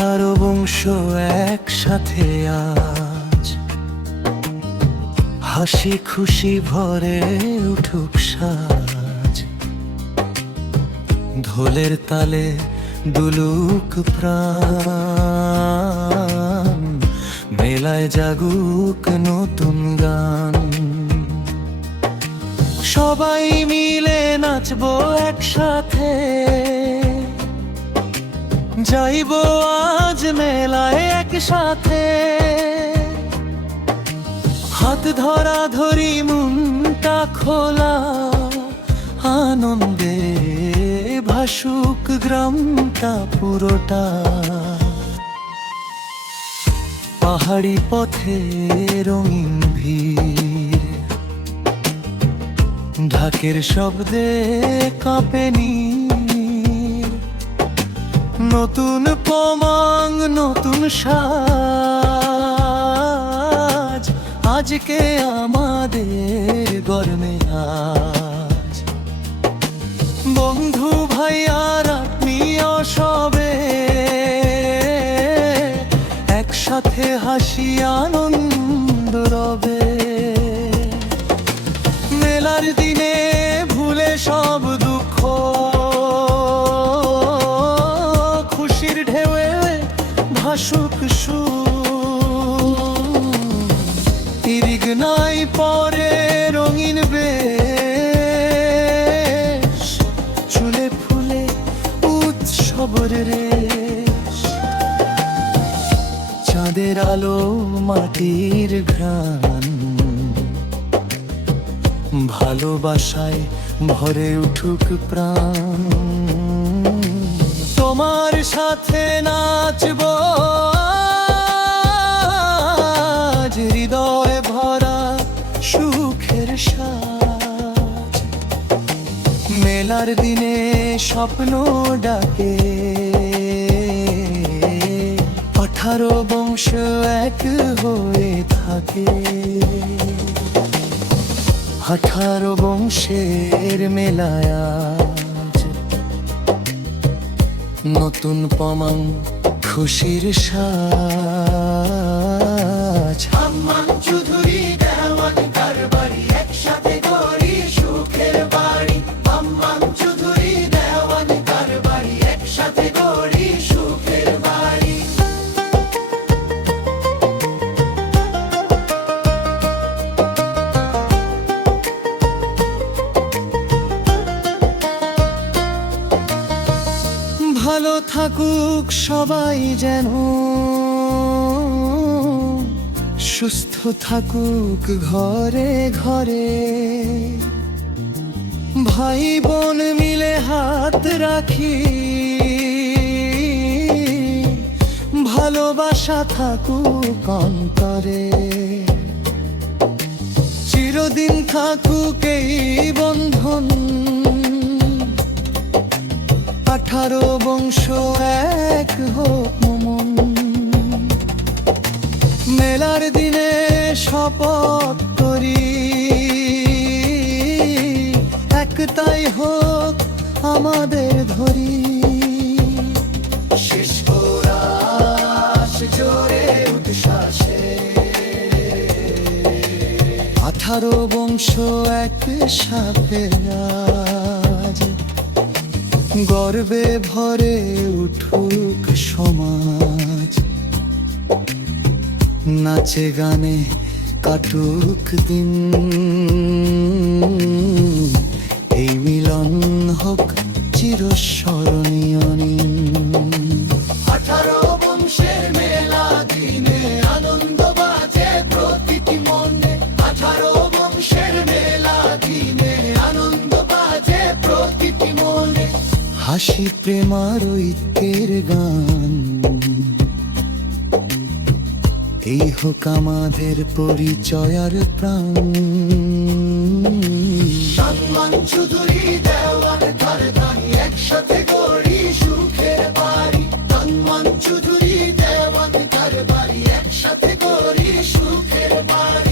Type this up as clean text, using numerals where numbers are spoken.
18 বংশ একসাথে আজ, হাসি খুশি ভরে উঠুক সাজ। ঢোলের তালে দুলুক প্রাণ, মেলায় জাগুক নতুন গান। সবাই মিলে নাচবো একসাথে, যাইবো আজ মেলায় একসাথে। হাত ধরা ধরি মনটা খোলা, আনন্দে ভাসুক গ্রামটা পুরোটা। পাহাড়ি পথে রঙিন ভিড়, ঢাকের শব্দে কাঁপে নীর। নতুন পমাং নতুন সাজ, আজকে আমাদের গরমে আজ। বন্ধু ভাই আর আত্মীয় সবে একসাথে হাসি আনন্দ রবে। মেলার দিনে ভুলে সব দুঃখ, খুশির ঢেউয়ে ভাসুক তিরিগ নাই পরে রঙিন বেশ, চুলে ফুলে উৎসবের রেশ। চাঁদের আলো মাটির ঘ্রাণ, ভালোবাসায় ভরে উঠুক প্রাণ। তোমার সাথে নাচবো আজ, হৃদয় ভরা সুখের সাজ। মেলার দিনে স্বপ্ন ডাকে, 18 বংশ এক হয়ে থাকে। 18 বংশের মেলায় আজ, নতুন পমাং খুশির সাজ। আম্মান চৌধুরী দেওয়ান কারবারি একসাথে গড়ি সুখের বাড়ি। আম্মান চৌধুরী দেওয়ান কারবারি একসাথে গড়ি সুখের বাড়ি। ভালো থাকুক সবাই যেন, সুস্থ থাকুক ঘরে ঘরে। ভাই বোন মিলে হাত রাখি, ভালোবাসা থাকুক অন্তরে। চিরদিন থাকুক এই বন্ধন, 18 বংশ এক হোক মন। মেলার দিনে শপথ করি, একতাই হোক আমাদের ধরি। শেষ কোরাস জোরে উচ্ছ্বাসে, 18 বংশ এক সাথে আজ, গর্বে ভরে উঠুক সমাজ। নাচে গানে কাটুক দিন, এই মিলন হোক চিরস্মরণীয়। 18 বংশের মেলা দিনে আনন্দ বাজে প্রতিটি মনে। 18 বংশের মেলা দিনে আনন্দ বাজে প্রতিটি মনে। হাসি প্রেম আর ঐক্যের গান, এই হোক আমাদের পরিচয় আর প্রাণ। আম্মান চৌধুরী দেওয়ান কারবারি একসাথে গড়ি সুখের বাড়ি। আম্মান চৌধুরী দেওয়ান কারবারি একসাথে গড়ি সুখের বাড়ি।